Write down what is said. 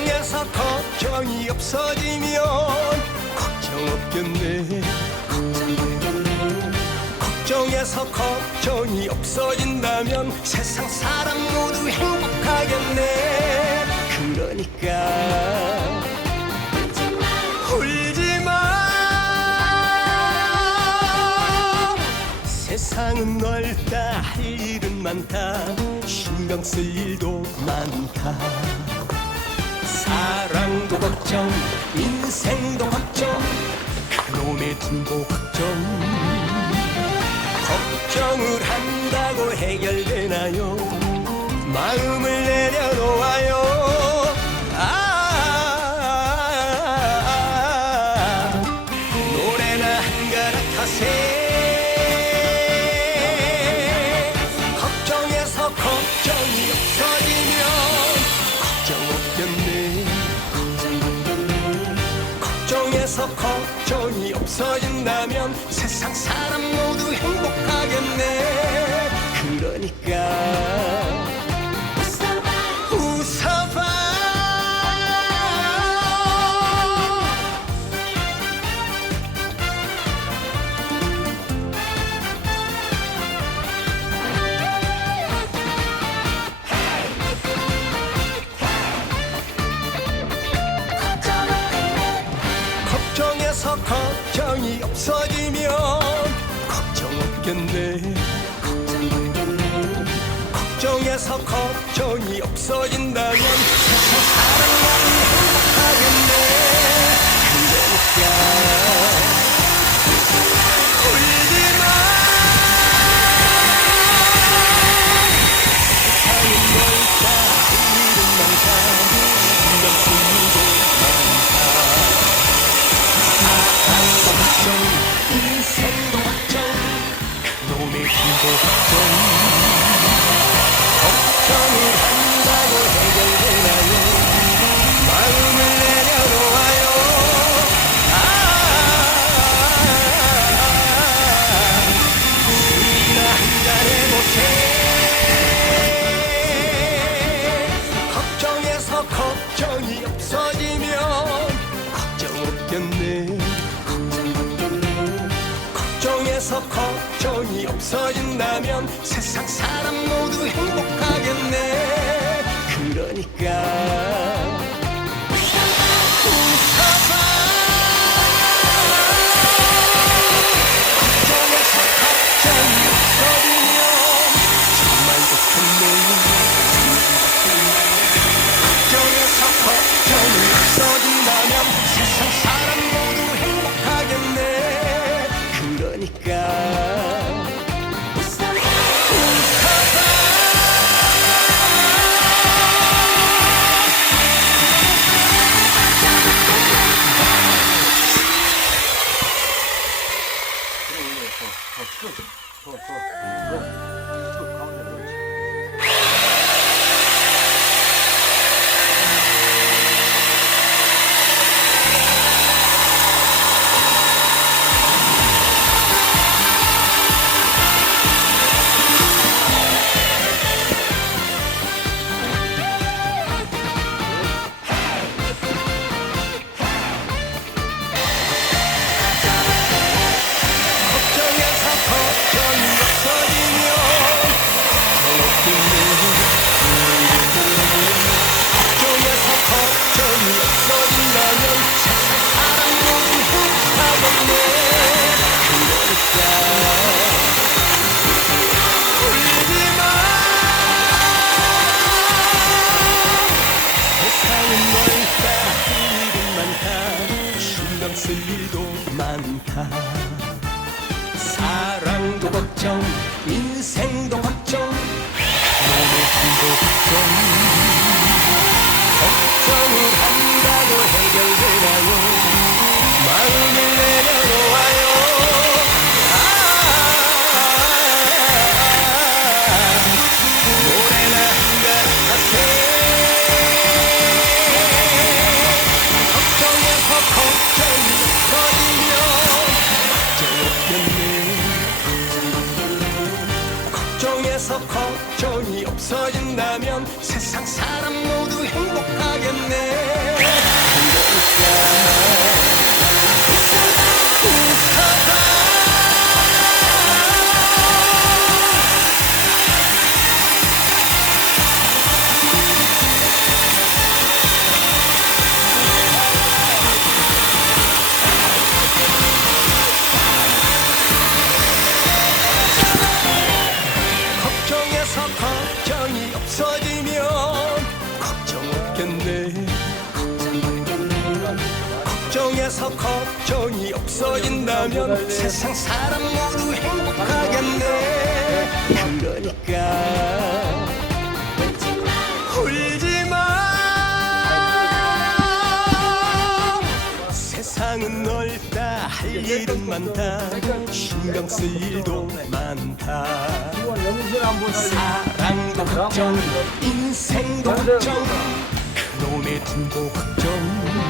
걱정해서 걱정이 없어지면 걱정 없겠네. 걱정해서 걱정이 없어진다면 세상 사람 모두 행복하겠네. 그러니까 울지마. 세상은 넓다, 할 일은 많다, 신경 쓸 일도 많다. 사랑도 걱정, 인생도 걱정, 그놈의 돈도 걱정. 걱정을 한다고 해결되나요? 마음을 내려놓아요. 노래나 한가락 하세. 걱정해서 걱정이 없어지면 걱정 없겠네. 걱정해서 걱정이 없어진다면 세상 사람 모두 행복하겠네. 그러니까 웃어봐. 걱정해서 걱정이 없어지면 걱정 없겠네. 걱정해서 걱정이 없어진다면 세상 사람 모두 행복하겠네. 그러니까 울지마. 세상은 넓다, 일은 많다, 신경 쓸 일도 많다. 사랑도 걱정, 인생도 걱정, 그놈의 길도 걱정. 걱정을 한다고 해결되나요? 마음을 내려놓아요. 술이나 한잔 해보세. 걱정해서 걱정이 없어지면 걱정 없겠네. 걱정해서 걱정이 없어진다면 세상 사람 모두 행복하겠네. 그러니까 웃어봐. 걱정해서 걱정이 없어지면 정말 좋겠네. 걱정해서 걱정이 없어진다면 세상 사람 모두 행복하겠네. 그러니까 쓸 일도 많다. 사랑도 걱정, 인생도 걱정, 몸의 힘도 걱정. 걱정을 한다고 해결되나요? 마음을 내려놓아요. 노래나 한가락 하세. 걱정해서 걱정이 없어지면 걱정해서 걱정이 없어진다면 세상 사람 모두 행복하겠네. 속에서 걱정이 없어진다면 세상 사람 모두 행복하겠네. 그러니까 울지마. 세상은 넓다, 할 일은 많다, 신경 쓸 일도 많다. 사랑도 걱정, 인생도 걱정, 그놈의 둘도 걱정.